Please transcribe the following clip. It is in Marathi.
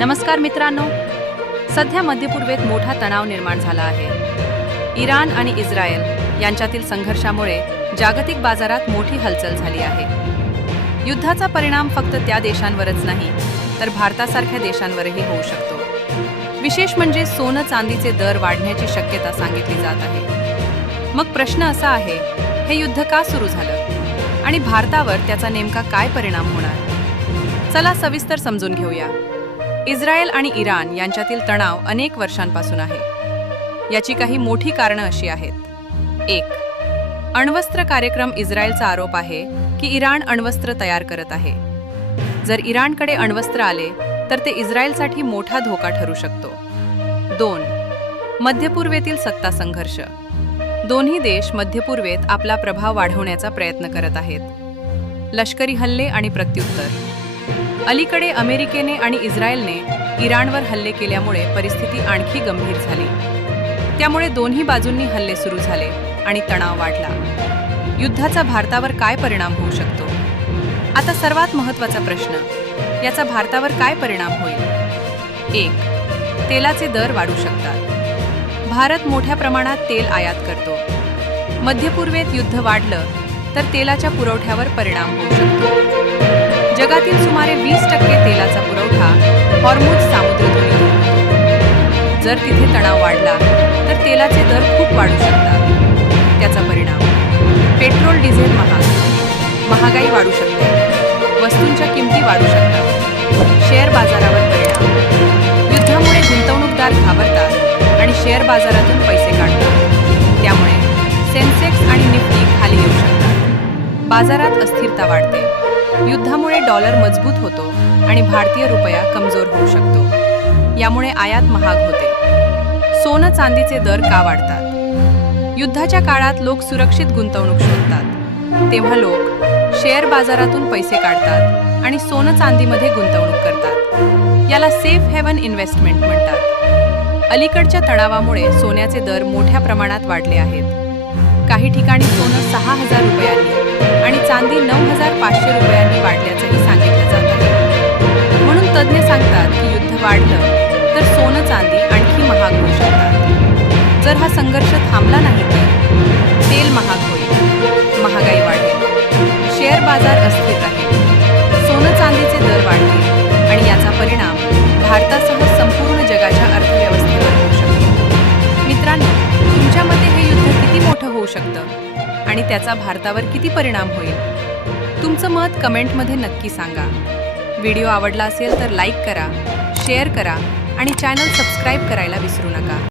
नमस्कार मित्रांनो, सध्या मध्यपूर्वेत मोठा तणाव निर्माण झाला आहे। इराण आणि इस्रायल यांच्यातील संघर्षामुळे जागतिक बाजारात मोठी हलचल झाली आहे। युद्धाचा परिणाम फक्त त्या देशांवरच नाही तर भारतासारख्या देशांवरही होऊ शकतो। विशेष म्हणजे सोनं चांदीचे दर वाढण्याची शक्यता सांगितली जात आहे। मग प्रश्न असा आहे, हे युद्ध का सुरू झालं आणि भारतावर त्याचा नेमका काय परिणाम होणार? चला सविस्तर समजून घेऊया। इस्रायल आणि इराण यांच्यातील तणाव अनेक वर्षांपासून आहे। याची काही मोठी कारणं अशी आहेत। 1. अण्वस्त्र कार्यक्रम। इस्रायलचा आरोप आहे की इराण अण्वस्त्र तयार करत आहे। जर इराणकडे अण्वस्त्र आले तर ते इस्रायलसाठी मोठा धोका ठरू शकतो। 2. मध्यपूर्वेतील सत्ता संघर्ष। दोन्ही देश मध्यपूर्वेत आपला प्रभाव वाढवण्याचा प्रयत्न करत आहेत। लष्करी हल्ले आणि प्रत्युत्तर। अलीकडे अमेरिकेने आणि इस्रायलने इराणवर हल्ले केल्यामुळे परिस्थिती आणखी गंभीर झाली। त्यामुळे दोन्ही बाजूंनी हल्ले सुरू झाले आणि तणाव वाढला। युद्धाचा भारतावर काय परिणाम होऊ शकतो? आता सर्वात महत्त्वाचा प्रश्न, याचा भारतावर काय परिणाम होईल? 1. तेलाचे दर वाढू शकतात। भारत मोठ्या प्रमाणात तेल आयात करतो। मध्यपूर्वेत युद्ध वाढलं तर तेलाच्या पुरवठ्यावर परिणाम होऊ शकतो। जगातील सुमारे 20% तेलाचा पुरवठा हॉर्मुझ सामुद्रधुनीतून होतो। जर तिथे तणाव वाढला तर तेलाचे दर खूप वाढू शकतात। त्याचा परिणाम, पेट्रोल डिझेल महागाई वाढू शकते। वस्तूंच्या किमती वाढू शकतात। शेअर बाजारावर परिणाम। युद्धामुळे गुंतवणूकदार घाबरतात आणि शेअर बाजारातून पैसे काढतात। त्यामुळे सेन्सेक्स आणि निफ्टी खाली येऊ शकतात। बाजारात अस्थिरता वाढते। युद्धामुळे डॉलर मजबूत होतो आणि भारतीय रुपया कमजोर होऊ शकतो। यामुळे आयात महाग होते। सोनं चांदीचे दर का वाढतात? युद्धाच्या काळात लोक सुरक्षित गुंतवणूक शोधतात। तेव्हा लोक शेअर बाजारातून पैसे काढतात आणि सोनं चांदीमध्ये गुंतवणूक करतात। याला सेफ हेवन इन्व्हेस्टमेंट म्हणतात। अलीकडच्या तणावामुळे सोन्याचे दर मोठ्या प्रमाणात वाढले आहेत। काही ठिकाणी सोनं 6,000 रुपयांनी आणि चांदी 9,500 रुपयांनी वाढल्याचंही सांगितलं जात आहे। म्हणून तज्ज्ञ सांगतात की युद्ध वाढलं तर सोनं चांदी आणखी महाग होऊ शकतात। जर हा संघर्ष थांबला नाही तर तेल महाग होईल, महागाई वाढेल, शेअर बाजार अस्थिर राहील, सोनं चांदीचे दर वाढतील आणि याचा परिणाम भारतासह संपूर्ण जगाच्या अर्थव्यवस्थेवर होऊ शकतो। मित्रांनो, तुमच्या मते हे युद्ध किती मोठं होऊ शकतं आणि त्याचा भारतावर किती परिणाम होईल? तुमचं मत कमेंटमध्ये नक्की सांगा। व्हिडिओ आवडला असेल तर लाईक करा, शेअर करा आणि चॅनल सबस्क्राईब करायला विसरू नका।